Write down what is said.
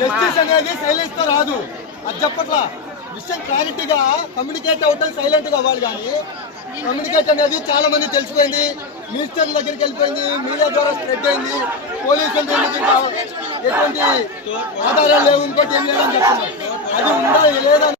Justice అనేది silence తో రాదు, అది చెప్పట్లా. విషయం క్లారిటీగా కమ్యూనికేట్ అవటం సైలెంట్ గా అవ్వాలి. కానీ కమ్యూనికేట్ అనేది చాలా మంది తెలిసిపోయింది, మినిస్టర్ దగ్గరికి వెళ్ళిపోయింది, మీడియా ద్వారా స్ప్రెడ్ అయింది, పోలీసులు ఎటువంటి ఆధారాలు లేవు, ఇంకోటి ఏం లేదని చెప్తున్నారు. అది ఉందా లేదా